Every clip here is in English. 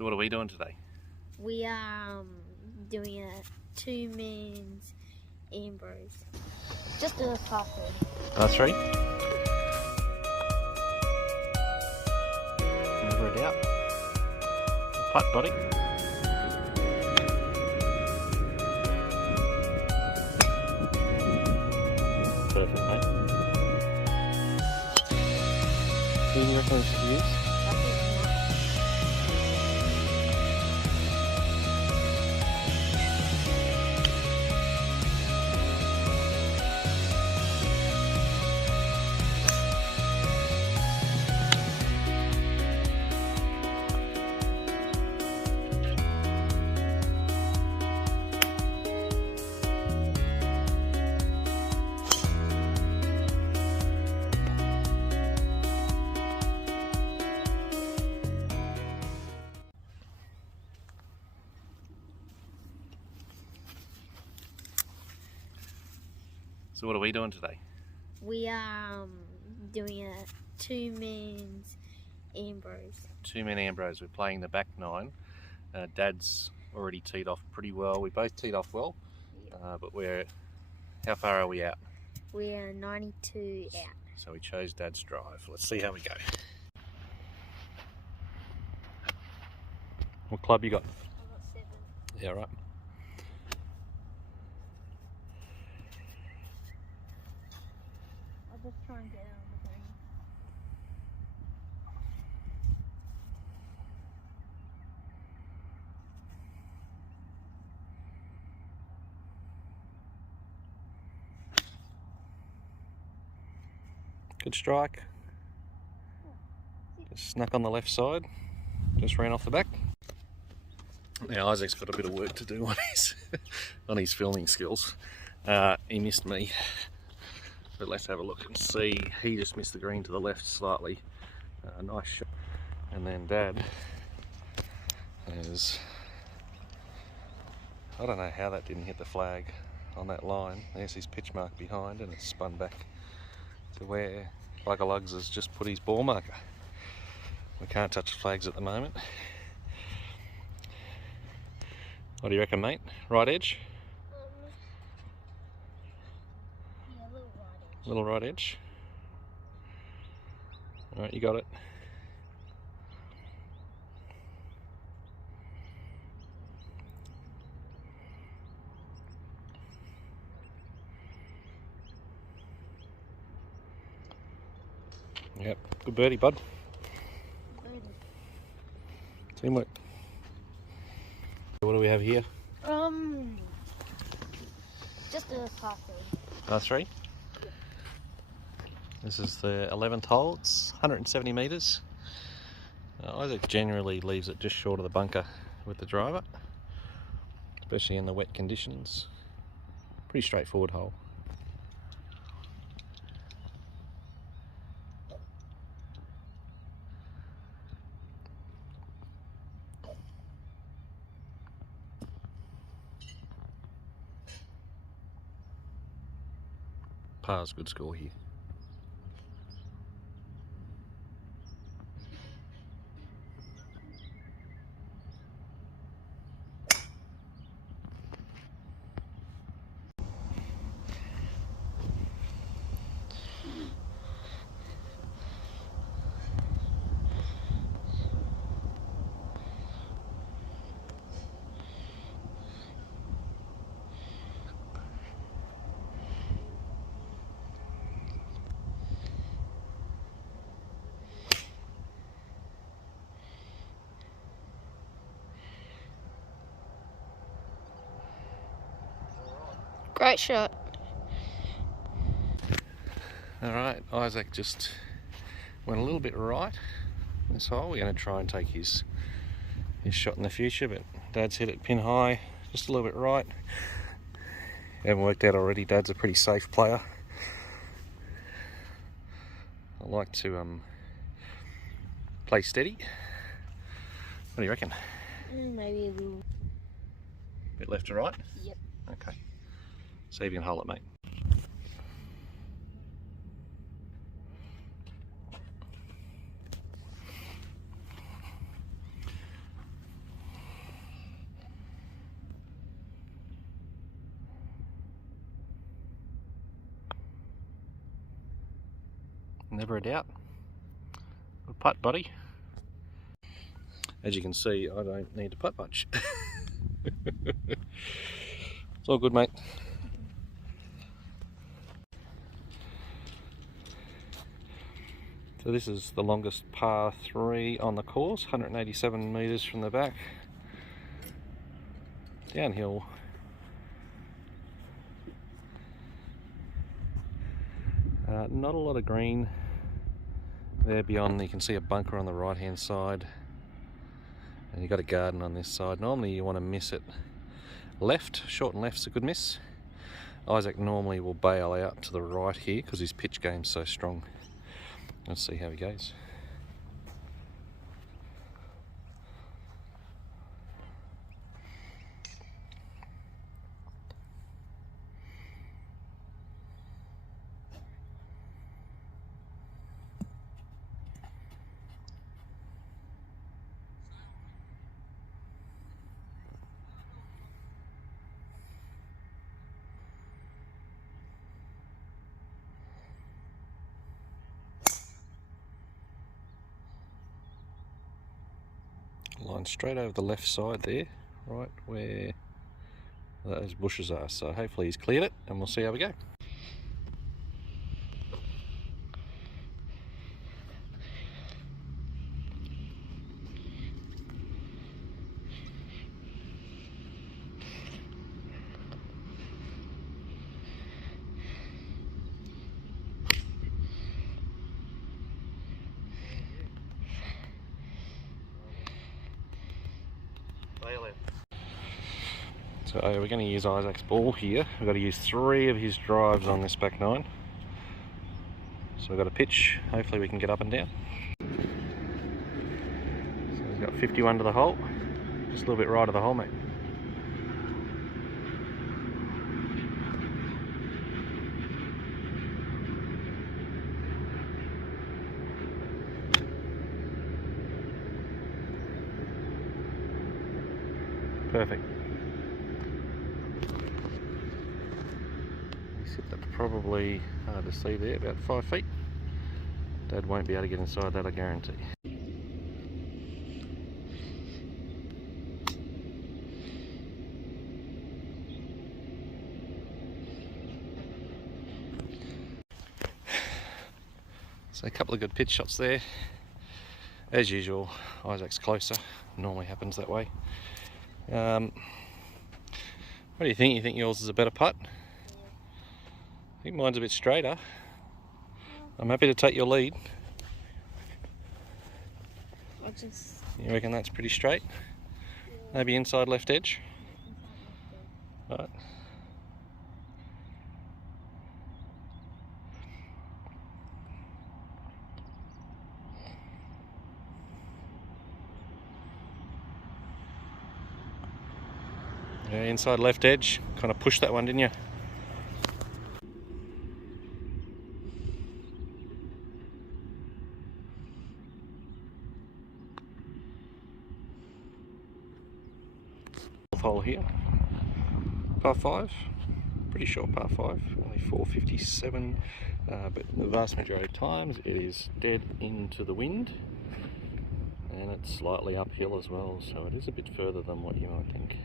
So what are we doing today? We are doing a 2-man's Ambrose. Just a par 3. Par 3? Never a doubt. Putt, buddy. Perfect, mate. Who do you reckon we should use? So what are we doing today? We are doing a 2-man's Ambrose. 2-man Ambrose. We're playing the back 9. Dad's already teed off pretty well. We both teed off well, but how far are we out? We're 92 out. So we chose Dad's drive. Let's see how we go. What club you got? I've got 7. Yeah, right. I'll just try and get it on the green. Good strike. Just snuck on the left side. Just ran off the back. Now Isaac's got a bit of work to do on his filming skills. He missed me. But let's have a look and see. He just missed the green to the left slightly. Nice shot. And then Dad has, I don't know how that didn't hit the flag on that line. There's his pitch mark behind, and it's spun back to where Bugger Lugs has just put his ball marker. We can't touch the flags at the moment. What do you reckon, mate? Right edge? Yeah, a little right edge. Little right edge. Alright, you got it. Yep, good birdie, bud. Teamwork. What do we have here? Just a par 3. Par 3? This is the 11th hole. It's 170 metres. Isaac generally leaves it just short of the bunker with the driver, especially in the wet conditions. Pretty straightforward hole. Par's a good score here. Great shot. Alright, Isaac just went a little bit right this hole. We're going to try and take his shot in the future, but Dad's hit it pin high, just a little bit right. Haven't worked out already, Dad's a pretty safe player. I like to play steady. What do you reckon? Maybe a little. Bit left to right? Yep. Okay. See if you can hold it, mate. Never a doubt. Good putt, buddy. As you can see, I don't need to putt much. It's all good, mate. So this is the longest par 3 on the course, 187 metres from the back. Downhill. Not a lot of green there beyond. You can see a bunker on the right hand side, and you've got a garden on this side. Normally you want to miss it left, short and left's a good miss. Isaac normally will bail out to the right here because his pitch game's so strong. Let's see how he goes. Line straight over the left side there, right where those bushes are. So hopefully he's cleared it, and we'll see how we go. So we're going to use Isaac's ball here. We've got to use 3 of his drives on this back 9. So we've got a pitch, hopefully we can get up and down. So he's got 51 to the hole, just a little bit right of the hole, mate. Perfect. That's probably hard to see there, about 5 feet. Dad won't be able to get inside that, I guarantee. So a couple of good pitch shots there. As usual, Isaac's closer. Normally happens that way. What do you think? You think yours is a better putt? I think mine's a bit straighter. I'm happy to take your lead. You reckon that's pretty straight? Yeah. Maybe inside left edge? Right. Yeah, inside left edge. Kind of pushed that one, didn't you? Hole here, par 5, pretty short par 5, only 457, but the vast majority of times it is dead into the wind, and it's slightly uphill as well, so it is a bit further than what you might think.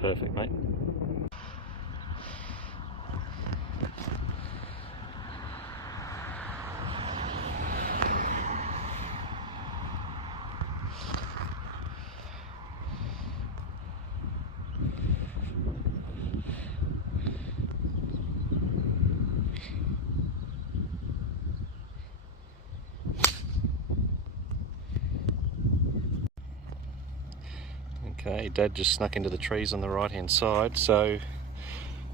Perfect, mate. Okay, Dad just snuck into the trees on the right hand side, so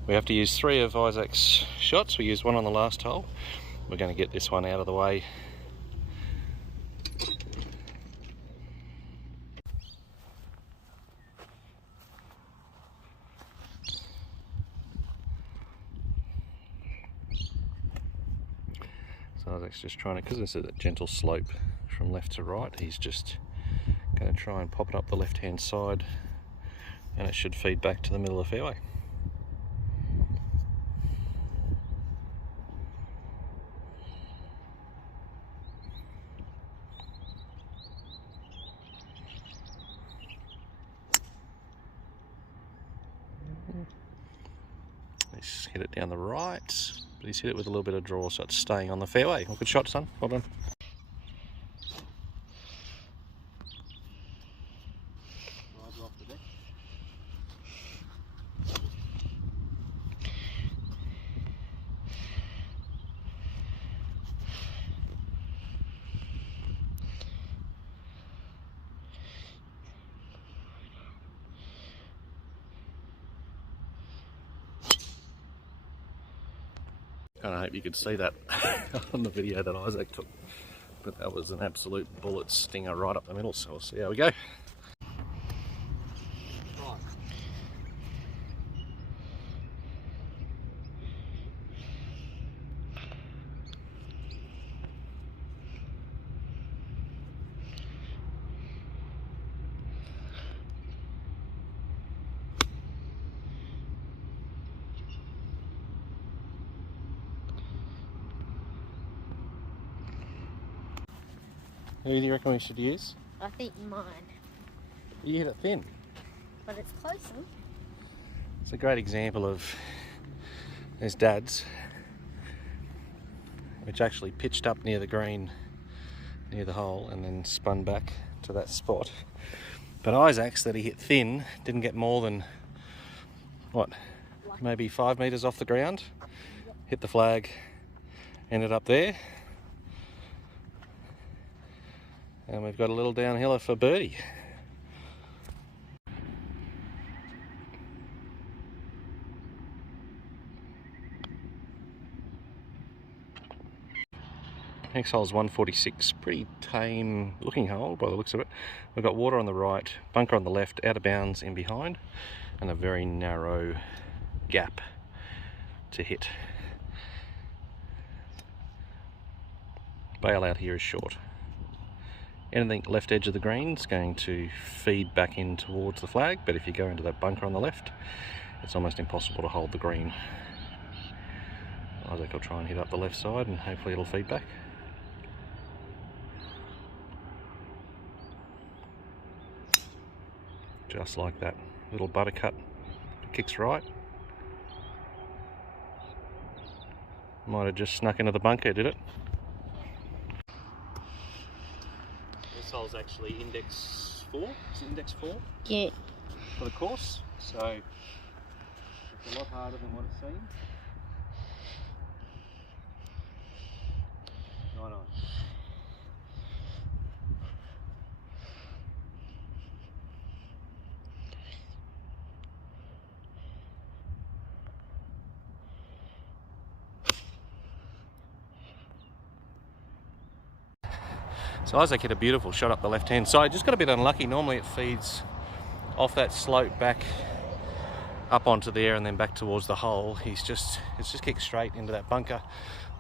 we have to use 3 of Isaac's shots. We used 1 on the last hole. We're going to get this one out of the way. So Isaac's just trying to, because this is a gentle slope from left to right, he's just going to try and pop it up the left hand side, and it should feed back to the middle of the fairway. He's hit it down the right, but he's hit it with a little bit of draw, so it's staying on the fairway. Well, good shot, son. Well done. Kind of hope you could see that on the video that Isaac took, but that was an absolute bullet stinger right up the middle, so we'll see how we go. Who do you reckon we should use? I think mine. You hit it thin. But it's closer. It's a great example of his dad's, which actually pitched up near the green, near the hole, and then spun back to that spot. But Isaac's that he hit thin didn't get more than, what, maybe 5 metres off the ground, hit the flag, ended up there. And we've got a little downhiller for birdie. Next hole's 146, pretty tame looking hole by the looks of it. We've got water on the right, bunker on the left, out of bounds in behind, and a very narrow gap to hit. Bail out here is short. Anything left edge of the green is going to feed back in towards the flag, but if you go into that bunker on the left, it's almost impossible to hold the green. Isaac will try and hit up the left side and hopefully it'll feed back. Just like that. Little buttercut, kicks right. Might have just snuck into the bunker, did it? This hole's actually index 4. Is it index 4? Yeah. For the course, so it's a lot harder than what it seems. 9-9. So Isaac hit a beautiful shot up the left hand side, just got a bit unlucky. Normally it feeds off that slope back up onto there and then back towards the hole. It's just kicked straight into that bunker.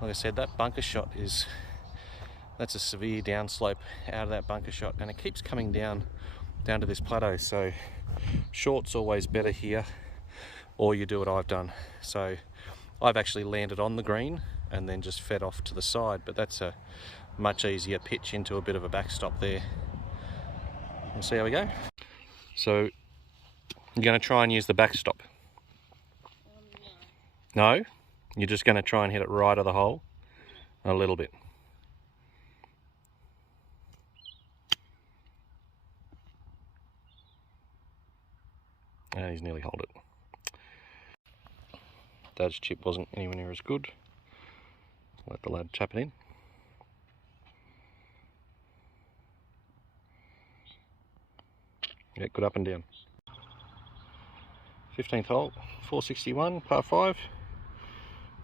Like I said, that bunker shot that's a severe downslope out of that bunker shot, and it keeps coming down to this plateau. So short's always better here, or you do what I've done. So I've actually landed on the green and then just fed off to the side, but that's a much easier pitch into a bit of a backstop there. We'll see how we go. So you're going to try and use the backstop. No? You're just going to try and hit it right of the hole a little bit. And he's nearly holed it. Dad's chip wasn't anywhere near as good. Let the lad tap it in. Yeah, good up and down. 15th hole, 461, par 5.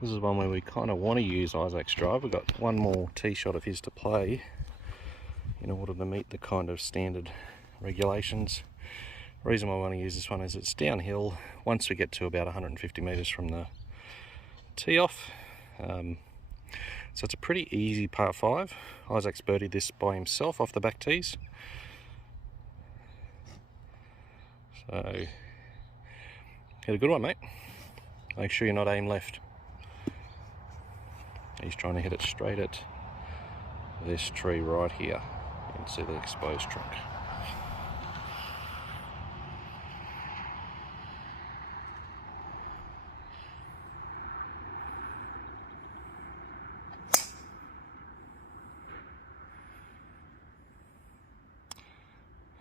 This is one where we kind of want to use Isaac's drive. We've got one more tee shot of his to play in order to meet the kind of standard regulations. The reason why I want to use this one is it's downhill. Once we get to about 150 metres from the tee off, So it's a pretty easy par 5. Isaac's birdied this by himself off the back tees. So, hit a good one, mate. Make sure you're not aim left. He's trying to hit it straight at this tree right here. You can see the exposed trunk.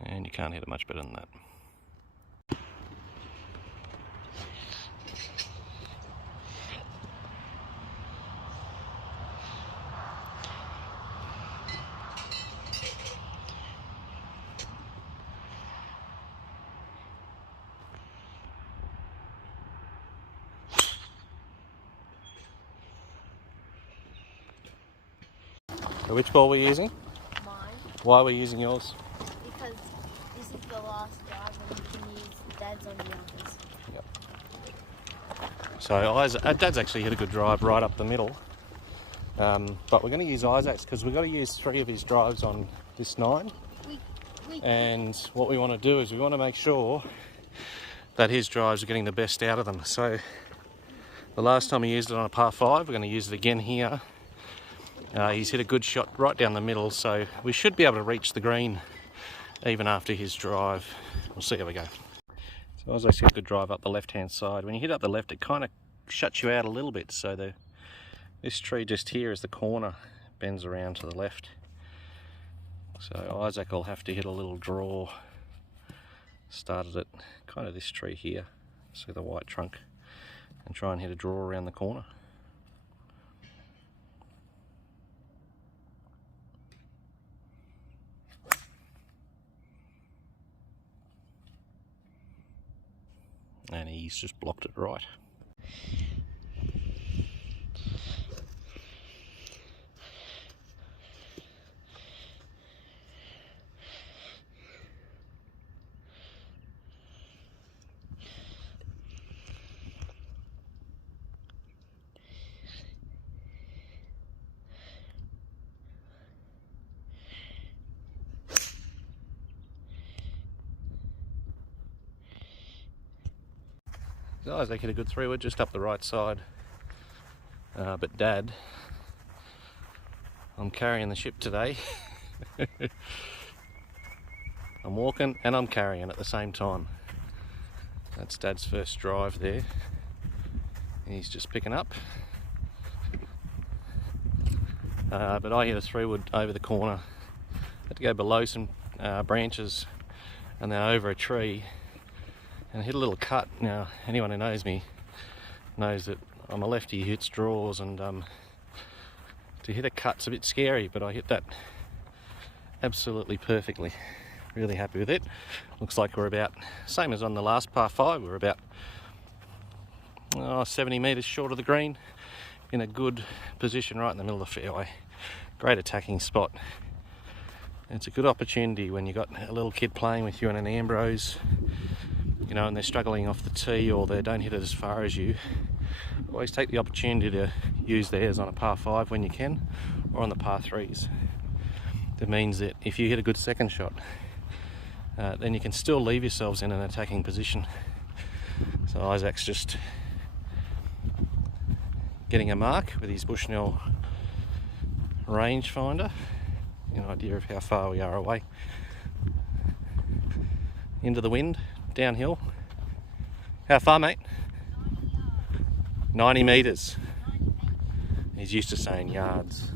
And you can't hit it much better than that. So which ball were you using? Mine. Why were you using yours? Because this is the last drive and you can use Dad's on the others. Yep. So Dad's actually hit a good drive right up the middle. But we're going to use Isaac's because we've got to use 3 of his drives on this 9. And what we want to do is we want to make sure that his drives are getting the best out of them. So the last time he used it on a par 5, we're going to use it again here. He's hit a good shot right down the middle, so we should be able to reach the green even after his drive. We'll see how we go. So Isaac's hit a good drive up the left-hand side. When you hit up the left, it kind of shuts you out a little bit. So this tree just here is the corner, bends around to the left. So Isaac will have to hit a little draw. Started at kind of this tree here, see the white trunk, and try and hit a draw around the corner. And he's just blocked it right. So Isaac hit a good 3-wood just up the right side. But Dad, I'm carrying the ship today. I'm walking and I'm carrying at the same time. That's Dad's first drive there. He's just picking up. But I hit a 3-wood over the corner. Had to go below some branches and then over a tree and hit a little cut. Now, anyone who knows me knows that I'm a lefty who hits draws, and to hit a cut's a bit scary, but I hit that absolutely perfectly. Really happy with it. Looks like we're about, same as on the last par 5, we're about 70 metres short of the green, in a good position right in the middle of the fairway. Great attacking spot. It's a good opportunity when you've got a little kid playing with you in an Ambrose, you know, and they're struggling off the tee or they don't hit it as far as you. Always take the opportunity to use theirs on a par 5 when you can, or on the par 3s. That means that if you hit a good second shot, then you can still leave yourselves in an attacking position. So Isaac's just getting a mark with his Bushnell rangefinder. An idea of how far we are away. Into the wind, downhill. How far, mate? 90 metres. He's used to saying yards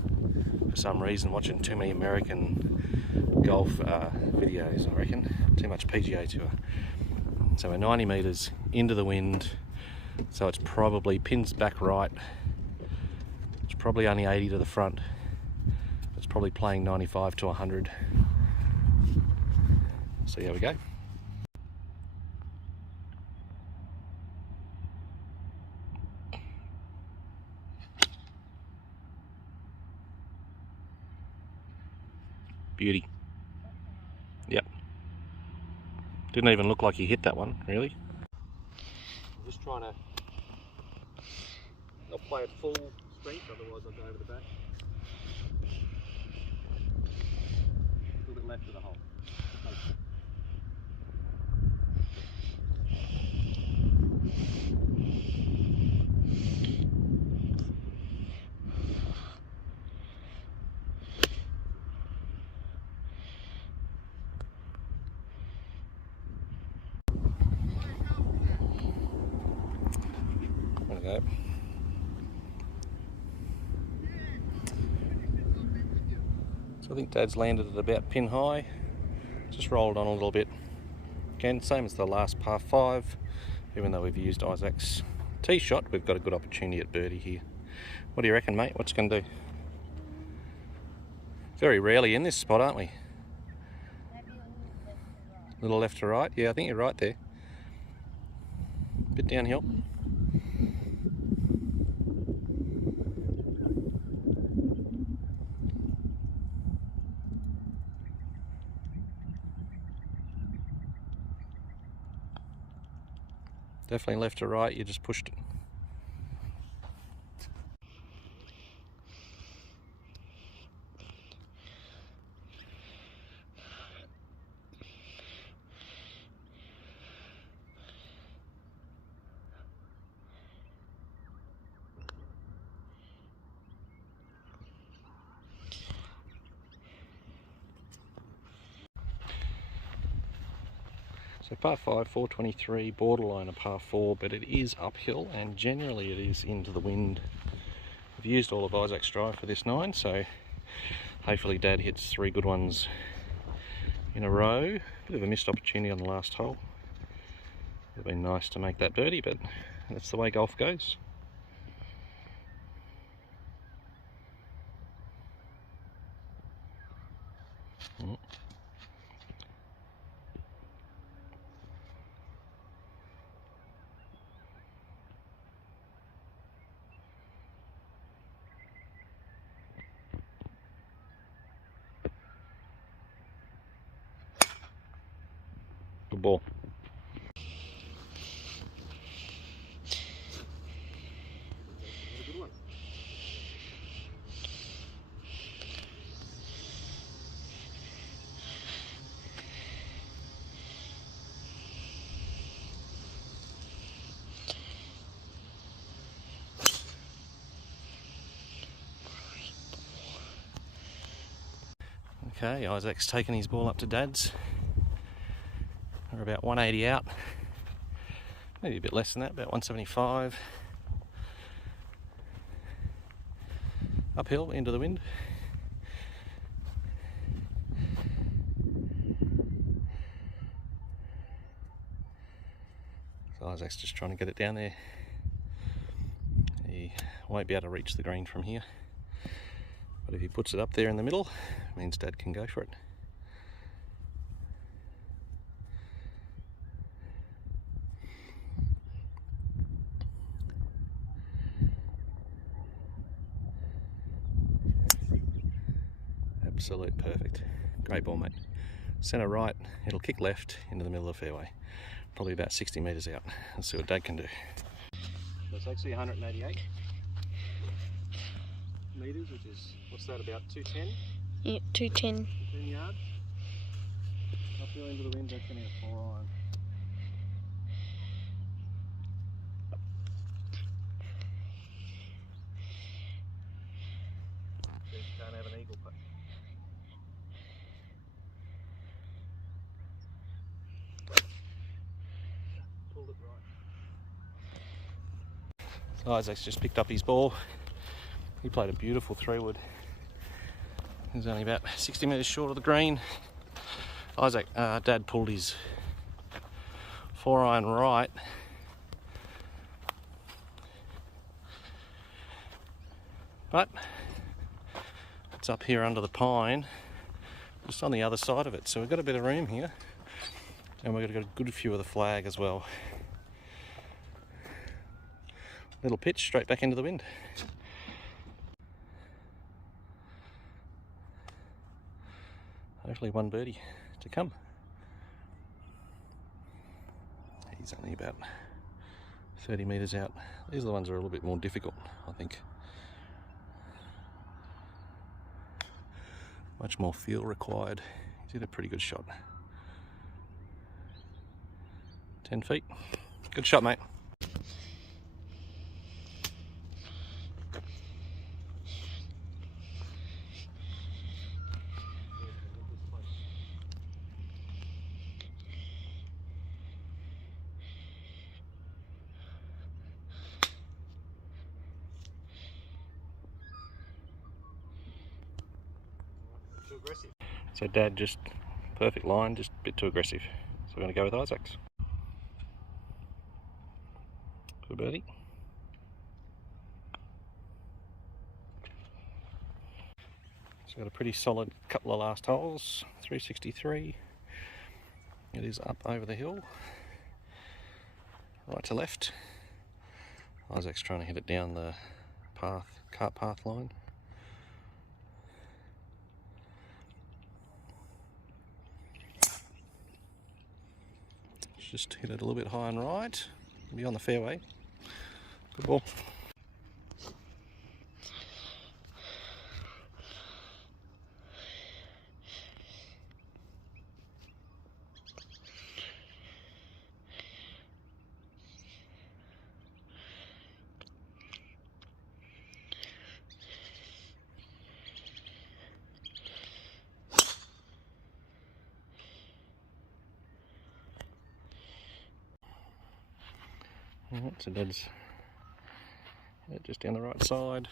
for some reason, watching too many American golf videos, I reckon. Too much PGA Tour. So we're 90 metres into the wind, so it's probably pins back right. It's probably only 80 to the front. It's probably playing 95 to 100. So here we go. Beauty. Yep. Didn't even look like he hit that one, really. I'm just trying to not play it full strength, otherwise I'll go over the back. A little bit left of the hole. There we go. So I think Dad's landed at about pin high, just rolled on a little bit. Again, same as the last par 5, even though we've used Isaac's tee shot, we've got a good opportunity at birdie here. What do you reckon, mate? What's going to do? Very rarely in this spot, aren't we? Maybe A little left to right. Yeah, I think you're right there. Bit downhill. Definitely left to right, you just pushed it. So par 5, 423, borderline a par 4, but it is uphill and generally it is into the wind. I've used all of Isaac's drive for this 9, so hopefully Dad hits 3 good ones in a row. Bit of a missed opportunity on the last hole. Would have been nice to make that birdie, but that's the way golf goes. Good ball. Okay, Isaac's taken his ball up to Dad's. We're about 180 out. Maybe a bit less than that, about 175. Uphill, into the wind. So Isaac's just trying to get it down there. He won't be able to reach the green from here. But if he puts it up there in the middle, it means Dad can go for it. Absolute perfect. Great ball, mate. Centre right, it'll kick left into the middle of the fairway. Probably about 60 metres out. Let's see what Dad can do. So it's actually 188 metres, which is, what's that, about 210? Yeah, 210. 10 yards. Uphill into the wind, Dad's going to get a 4 iron. Can't have an eagle putt. Pulled it right. So Isaac's just picked up his ball. He played a beautiful 3-wood. He was only about 60 metres short of the green. Dad pulled his 4 iron right. But it's up here under the pine, just on the other side of it. So we've got a bit of room here. And we've got a good view of the flag as well. Little pitch straight back into the wind. Hopefully one birdie to come. He's only about 30 metres out. These are the ones that are a little bit more difficult, I think. Much more feel required. He did a pretty good shot. 10 feet. Good shot, mate. Too aggressive. So Dad just perfect line, just a bit too aggressive. So we're going to go with Isaac's. Good birdie. So got a pretty solid couple of last holes. 363. It is up over the hill, right to left. Isaac's trying to hit it down the path, cart path line. Just hit it a little bit high and right, be on the fairway. Good ball. Alright, so Dad's just down the right side.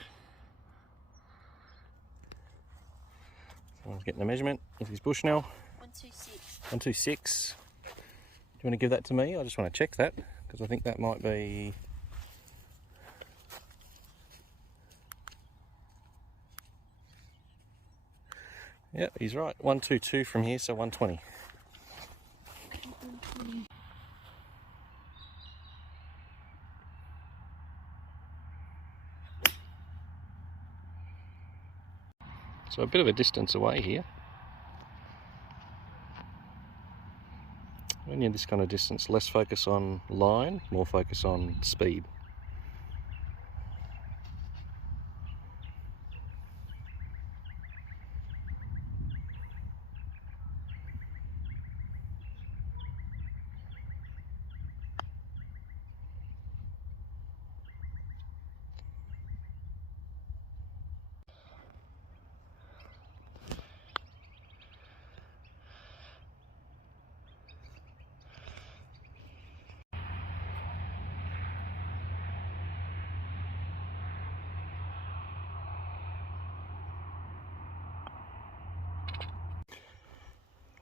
Someone's getting the measurement of his bush now. 126. 126. Do you want to give that to me? I just want to check that because I think that might be. Yep, he's right. 122 from here, so 120. So a bit of a distance away here. When you're this kind of distance, less focus on line, more focus on speed.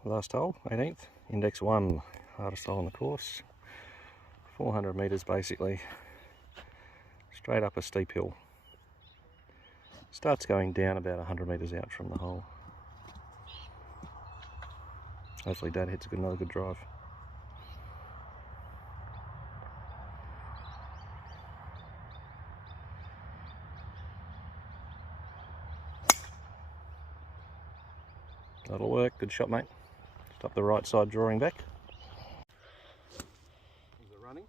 Last hole, 18th, index 1, hardest hole on the course. 400 metres basically, straight up a steep hill. Starts going down about 100 metres out from the hole. Hopefully Dad hits another good drive. That'll work, good shot mate. Just up the right side drawing back. Is it running?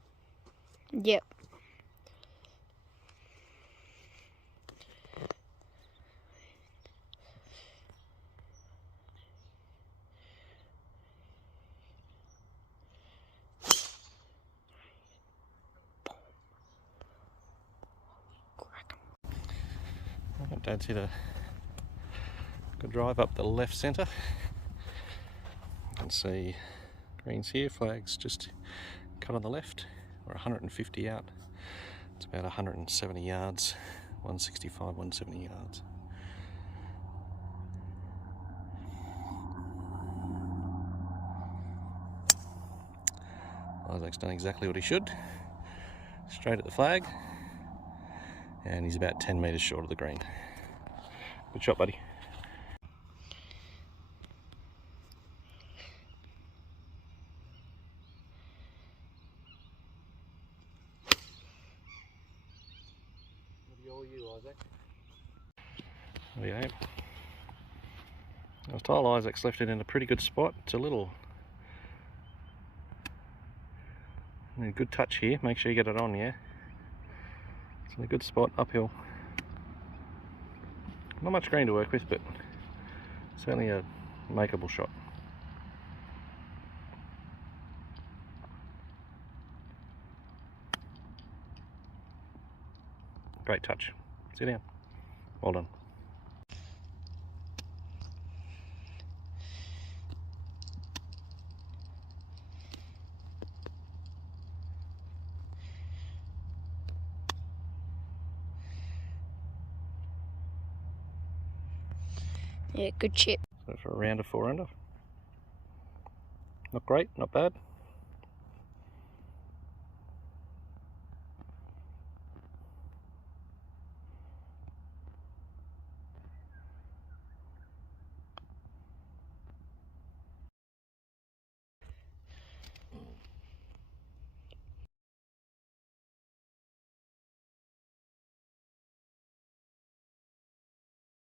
Yep. Dad's hit a good drive up the left centre. You can see greens here, flags just cut on the left. We're 150 out. It's about 170 yards, 165, 170 yards. Isaac's done exactly what he should. Straight at the flag. And he's about 10 metres short of the green. Good shot, buddy. All you, Isaac. There you go. I was told Isaac's left it in a pretty good spot. It's a little... a good touch here. Make sure you get it on, yeah? It's in a good spot, uphill. Not much green to work with, but Certainly a makeable shot. Great touch. Sit down. Well done. Yeah, good chip. So for a round of 4 under. Not great, not bad.